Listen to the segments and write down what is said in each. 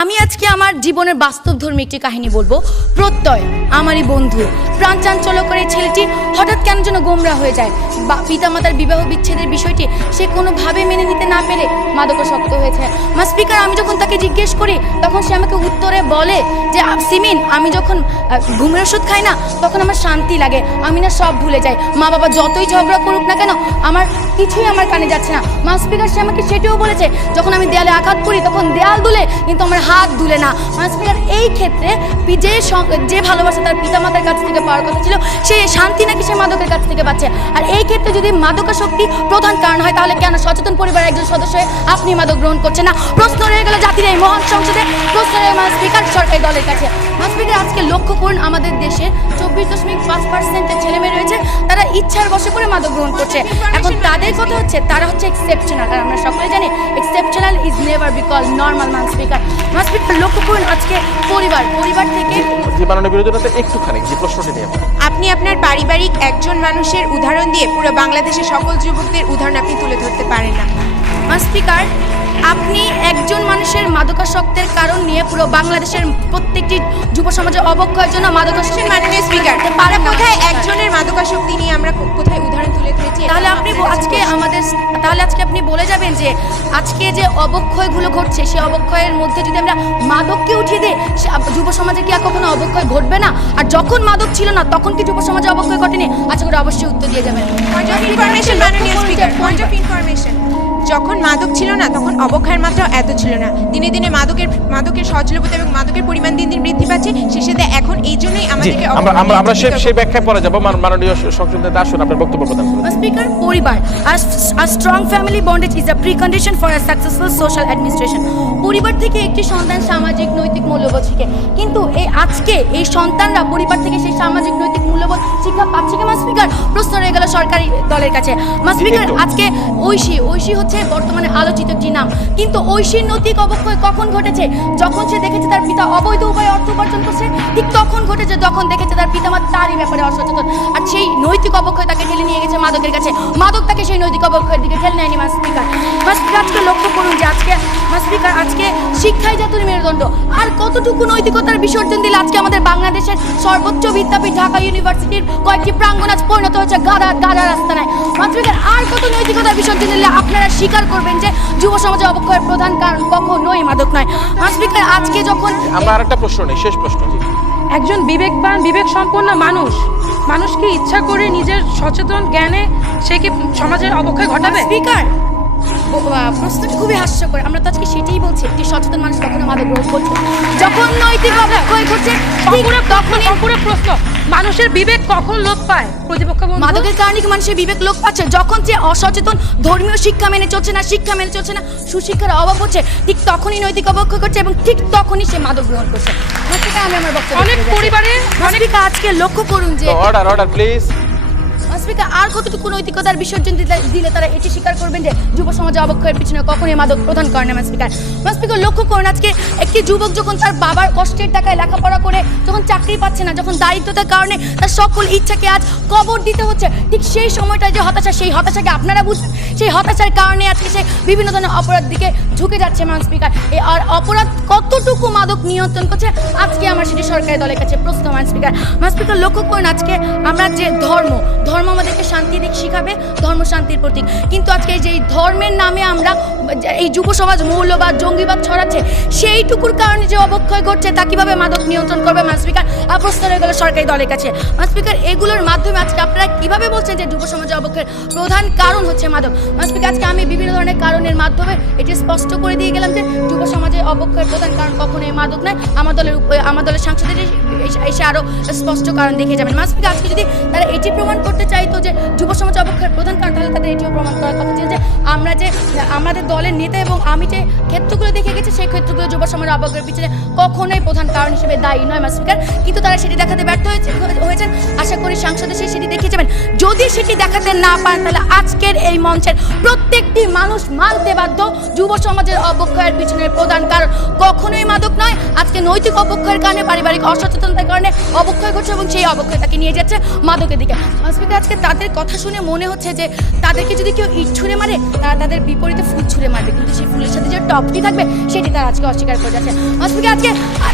আমি আজকে আমার জীবনের বাস্তবধর্মী একটি কাহিনী বলব। প্রত্যয় আমারই বন্ধু। প্রাণ চাঞ্চল্য করে ছেলেটি হঠাৎ কেন যেন গোমরা হয়ে যায়? বা পিতামাতার বিবাহ বিচ্ছেদের বিষয়টি সে কোনোভাবে মেনে নিতে না পেরে মাদকাসক্ত হয়েছে। মা স্পিকার আমি যখন তাকে জিজ্ঞেস করি তখন সে আমাকে উত্তরে বলে যে "আ, সিমিন আমি যখন ঘুমের ওষুধ খাই না তখন আমার শান্তি লাগে। আমি না সব ভুলে যাই। মা বাবা যতই ঝগড়া করুক না কেন আমার কিছুই আমার কানে যাচ্ছে না। মা স্পিকার সে আমাকে সেটাও বলেছে যখন আমি দেয়ালে আঘাত করি তখন দেয়াল দুলে কিন্তু আমার হাত দুলে না। মা এই ক্ষেত্রে যে যে ভালোবাসা তার পিতামাতার কাছ থেকে পাওয়ার কথা ছিল, সে শান্তি নাকি সে মাদকের কাছ থেকে পাচ্ছে? আর এই ক্ষেত্রে যদি মাদকাসক্তি প্রধান কারণ হয়, তাহলে কেন সচেতন পরিবারের একজন সদস্য আপনি মাদক গ্রহণ করছেন না? প্রশ্ন রয়ে গেল জাতির এই মহান সংসদে। প্রশ্ন রয়ে মা স্পিকার সরকারি দলের কাছে? মা আজকে লক্ষ্য করুন, আমাদের দেশে চব্বিশ দশমিক পাঁচ পার্সেন্টের ছেলে মেয়ে রয়েছে তারা ইচ্ছার বসে করে মাদক গ্রহণ করছে। এখন তাদের কথা হচ্ছে তারা হচ্ছে এক্সেপশনাল আর আমরা সকলে জানি exceptional is never be called normal মান স্পিকার মা স্পিকার লক্ষ্য করুন আজকে পরিবার। পরিবার থেকে যে একটুখানি যে প্রশ্নটি নিয়ে। আপনি আপনার পারিবারিক একজন মানুষের উদাহরণ দিয়ে পুরো বাংলাদেশের সকল যুবকদের উদাহরণ আপনি তুলে ধরতে পারেন না। মা স্পিকার আপনি একজন মানুষের মাদকাসক্তের কারণ নিয়ে পুরো বাংলাদেশের প্রত্যেকটি যুব সমাজের অবক্ষয়ের জন্য মাদকাসক্তি। মাননীয় স্পিকার আমরা কোথায় একজনের তাহলে আজকে আপনি বলে যাবেন যে আজকে যে অবক্ষয়গুলো ঘটছে সেই অবক্ষয়ের মধ্যে যদি আমরা মাদককে উঠিয়ে দিই যুব সমাজে কি আর কখনো অবক্ষয় ঘটবে না? আর যখন মাদক ছিল না তখন কি যুব সমাজে অবক্ষয় ঘটেনি? আজকে করি অবশ্যই উত্তর দিয়ে যাবেন। Point of information point of information যখন মাদক ছিল না তখন অবক্ষয়ের মাত্রা এত ছিল না। দিনে দিনে মাদকের মাদকের সহজলভ্যতা এবং মাদকের পরিমাণ দিন দিন বৃদ্ধি পাচ্ছে শেষে দেয়। এখন এই জন্যই আমাদেরকে আমরা আমরা আমরা সেই সেই ব্যাখ্যায় পরে যাব। মান- মাননীয় সংসদ নেতা আসুন আপনার বক্তব্য প্রদান করুন। স্পিকার পরিবার। আর strong family bondage is a precondition for a successful social administration পরিবার থেকে একটি সন্তান সামাজিক নৈতিক মূল্যবোধ শিখে। কিন্তু এই আজকে এই সন্তানরা পরিবার থেকে সেই সামাজিক নৈতিক মূল্যবোধ শিক্ষা পাচ্ছে কি মা স্পিকার? প্রশ্ন রয়ে গেল সরকারি দলের কাছে। মা স্পিকার আজকে ঐশী ঐশী হচ্ছে বর্তমানে আলোচিত একটি নাম। কিন্তু ঐশীর নৈতিক অবক্ষয় কখন ঘটেছে? যখন সে দেখেছে তার পিতা অবৈধ উপায়ে অর্থ উপার্জন করছে, ঠিক তখন ঘটেছে যখন দেখেছে তার পিতামাতা তারই ব্যাপারে অসচেতন। আর সেই নৈতিক অবক্ষয় তাকে ঠেলে নিয়ে গেছে মাদকের কাছে। মাদক তাকে সেই নৈতিক অবক্ষয়ের দিকে ঠেলে নেয়নি মা স্পিকার মা স্পিকার আজকে লক্ষ্য করুন যে আজকে মা স্পিকার আজকে শিক্ষাই জাতুরি মেরুদণ্ড। আর কতটুকু নৈতিকতার বিসর্জন দিলে আজকে আমাদের বাংলাদেশের সর্বোচ্চ বিদ্যাপীঠ ঢাকা ইউনিভার্সিটির কয়েকটি প্রাঙ্গণ আজ পরিণত হয়েছে গাদা গাদা রাস্তা নাই মা স্পিকার আর কত নৈতিকতার বিসর্জন দিলে আপনারা স্বীকার করবেন যে যুব সমাজে অবক্ষয়ের প্রধান কারণ কখনোই মাদক নয়। স্পিকার আজকে যখন আমরা আরেকটা প্রশ্ন নেই শেষ প্রশ্ন জি। একজন বিবেকবান বিবেক সম্পন্ন মানুষ মানুষ কি ইচ্ছা করে নিজের সচেতন জ্ঞানে সে কি সমাজের অবক্ষয় ঘটাবে? স্পিকার প্রশ্নটি খুবই হাস্যকর। আমরা তো আজকে সেটাই বলছি একটি সচেতন মানুষ কখনো মাদক গ্রহণ করছে যখন নৈতিক অবক্ষয় ঘটছে ঠিক তখনই অপুরে প্রশ্ন। মানুষের বিবেক কখন লোপ পায়? প্রতিপক্ষ বন্ধু? মাদকের কারণে কি মানুষের বিবেক লোক পাচ্ছে? যখন যে অসচেতন ধর্মীয় শিক্ষা মেনে চলছে না শিক্ষা মেনে চলছে না সুশিক্ষার অভাব হচ্ছে ঠিক তখনই নৈতিক অবক্ষয় করছে এবং ঠিক তখনই সে মাদক গ্রহণ করছে। মাস্পিকা, আমি আমার বক্তব্য অনেক। পরিবারে মাস্পিকা, আজকে লক্ষ্য করুন যে অর্ডার অর্ডার প্লিজ মাসপিকা আর কতটুকু নৈতিকতার বিসর্জন দিলে দিলে তারা এটি স্বীকার করবেন যে যুব সমাজে অবক্ষয়ের পিছনে কখনোই মাদক প্রধান কারণে মাসপিকার মাসপিকা লক্ষ্য করুন আজকে একটি যুবক যখন তার বাবার কষ্টের টাকায় লেখাপড়া করে পাচ্ছে না। যখন দারিদ্রতার কারণে তার সকল ইচ্ছাকে আজ কবর দিতে হচ্ছে, ঠিক সেই সময়টায় যে হতাশা, সেই হতাশাকে আপনারা বুঝছেন? সেই হতাশার কারণে আজকে সে বিভিন্ন ধরনের অপরাধ দিকে ঝুঁকে যাচ্ছে মান স্পিকার। আর অপরাধ কতটুকু মাদক নিয়ন্ত্রণ করছে, আজকে আমার সেটি সরকারি দলের কাছে প্রশ্ন মান স্পিকার। মান স্পিকার, লক্ষ্য করুন, আজকে আমরা যে ধর্ম ধর্ম আমাদেরকে শান্তি দিক শিখাবে ধর্ম শান্তির প্রতীক। কিন্তু আজকে এই যে ধর্মের নামে আমরা এই যুব সমাজ মৌলবাদ জঙ্গিবাদ ছড়াচ্ছে, সেইটুকুর কারণে যে অবক্ষয় ঘটছে, তা কীভাবে মাদক নিয়ন্ত্রণ করবে? মান স্পিকার প্রশ্ন গেল সরকারি দলের কাছে। মান স্পিকার, এগুলোর মাধ্যমে আজকে আপনারা কীভাবে বলছেন যে যুব সমাজে অবক্ষয়ের প্রধান কারণ হচ্ছে মাদক? মান স্পিকার, আজকে আমি বিভিন্ন ধরনের কারণের মাধ্যমে এটি স্পষ্ট করে দিয়ে গেলাম যে যুব সমাজে অবক্ষয়ের প্রধান কারণ কখনোই মাদক নয়। আমার দলের আমার দলের সাংসদের এসে- আরও স্পষ্ট কারণ দেখে যাবেন। মান স্পিকার, আজকে যদি তারা এটি প্রমাণ করতে চাইতো যে যুব সমাজ অবক্ষয়ের প্রধান কারণ তাহলে তাদের এটিও প্রমাণ করার কথা ছিল যে আমরা যে, আমাদের দলের নেতা এবং আমি যে ক্ষেত্রগুলো দেখে গেছি, সেই ক্ষেত্রগুলো যুব সমাজের অবক্ষয়ের পিছনে কখনোই প্রধান কারণ হিসেবে দায়ী নয় স্পিকার কিন্তু তারা সেটি দেখাতে ব্যর্থ হয়েছে, হয়েছেন। আশা করি সাংসদ এসে সেটি দেখিয়ে যাবেন। যদি সেটি দেখাতে না পারেন, তাহলে আজকের এই মঞ্চের প্রত্যেকটি মানুষ মানতে বাধ্য যুব সমাজের অবক্ষয়ের পিছনের প্রধান কারণ কখনোই মাদক নয়। আজকে নৈতিক অবক্ষয়ের কারণে, পারিবারিক অসচেতনতার কারণে অবক্ষয় ঘটছে এবং সেই অবক্ষয় তাকে নিয়ে যাচ্ছে মাদকের দিকে। স্পিকার আজকে তাদের কথা শুনে মনে হচ্ছে যে তাদেরকে যদি কেউ ইট ছুঁড়ে মারে, তারা তাদের বিপরীতে ফুল ছুঁড়ে মারবে। কিন্তু সেই ফুলের সাথে যে টপটি থাকবে, সেটি তারা আজকে অস্বীকার করে যাচ্ছে। স্পিকার আজকে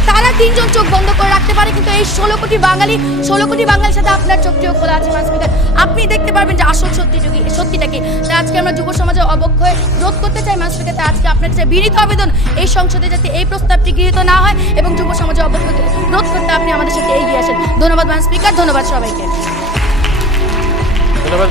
তারা তিনজন চোখ বন্ধ করে রাখতে পারে, কিন্তু এই ষোলো কোটি বাঙালি ষোলো কোটি বাঙালির সাথে আপনার চোখটিও খোলা আছে স্পিকার আপনি দেখতে পারবেন যে আসল সত্যি সত্যিটা কি? তাই আজকে আমরা যুব সমাজের অবক্ষয় রোধ করতে চাই স্পিকার তাই আজকে আপনার কাছে বিনীত আবেদন এই সংসদে যাতে এই প্রস্তাবটি গৃহীত না হয় এবং যুব সমাজে অবক্ষয় রোধ করতে আপনি আমাদের সাথে এগিয়ে আসেন। ধন্যবাদ, ম্যাম স্পিকার। ধন্যবাদ সবাইকে। ধন্যবাদ